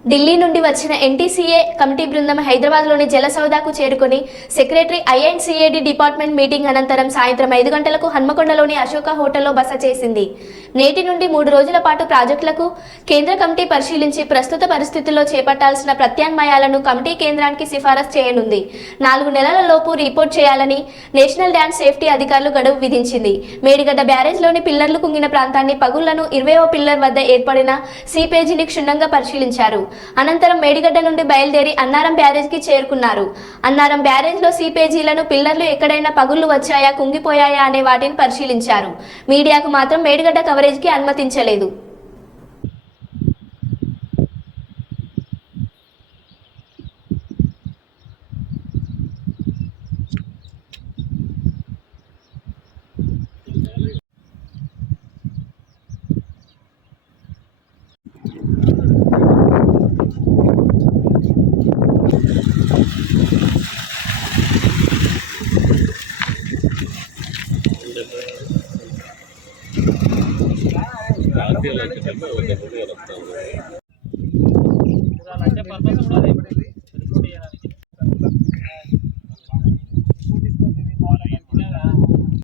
ఢిల్లీ నుండి వచ్చిన NTCA committee బృందం హైదరాబాద్లోని జలసౌదాకు చేరుకుని సెక్రటరీ ఐఎన్సీఏడీ డిపార్ట్మెంట్ మీటింగ్ అనంతరం సాయంత్రం 5 గంటలకు హన్మకొండలోని అశోక హోటల్లో బస చేసింది. నేటి నుండి 3 రోజుల పాటు ప్రాజెక్టులకు కేంద్ర కమిటీ పరిశీలించి ప్రస్తుత పరిస్థితుల్లో చేపట్టాల్సిన ప్రత్యామ్నాయాలను కమిటీ కేంద్రానికి సిఫారసు చేయనుంది. 4 నెలల లోపు రిపోర్ట్ చేయాలని నేషనల్ డ్యామ్ సేఫ్టీ అధికారులు గడువు విధించింది. మేడిగడ్డ బ్యారేజ్లోని పిల్లర్లు కుంగిన ప్రాంతాన్ని పగుళ్లను 20వ పిల్లర్ వద్ద ఏర్పడిన సీపేజీని క్షుణ్ణంగా పరిశీలించారు. అనంతరం మేడిగడ్డ నుండి బయలుదేరి అన్నారం బ్యారేజ్కి చేరుకున్నారు. అన్నారం బ్యారేజ్లో సీపేజీలను పిల్లర్లు ఎక్కడైనా పగుళ్లు వచ్చాయా, కుంగిపోయాయా అనే వాటిని పరిశీలించారు. మీడియాకు మాత్రం మేడిగడ్డ కవరేజ్కి అనుమతించలేదు. పర్పస్